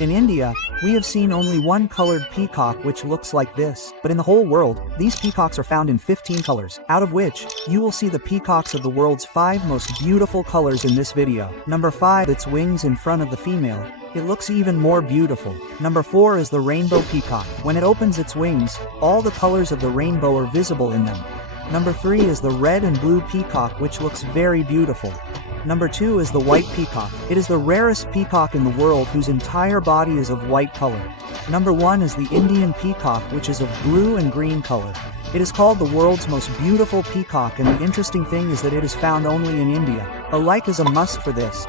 In India, we have seen only one colored peacock which looks like this, but in the whole world, these peacocks are found in 15 colors, out of which, you will see the peacocks of the world's 5 most beautiful colors in this video. Number 5, its wings in front of the female. It looks even more beautiful. Number 4 is the rainbow peacock. When it opens its wings, all the colors of the rainbow are visible in them. Number 3 is the red and blue peacock, which looks very beautiful. Number 2 is the white peacock. It is the rarest peacock in the world whose entire body is of white color. Number 1 is the Indian peacock, which is of blue and green color. It is called the world's most beautiful peacock, and the interesting thing is that it is found only in India. A like is a must for this.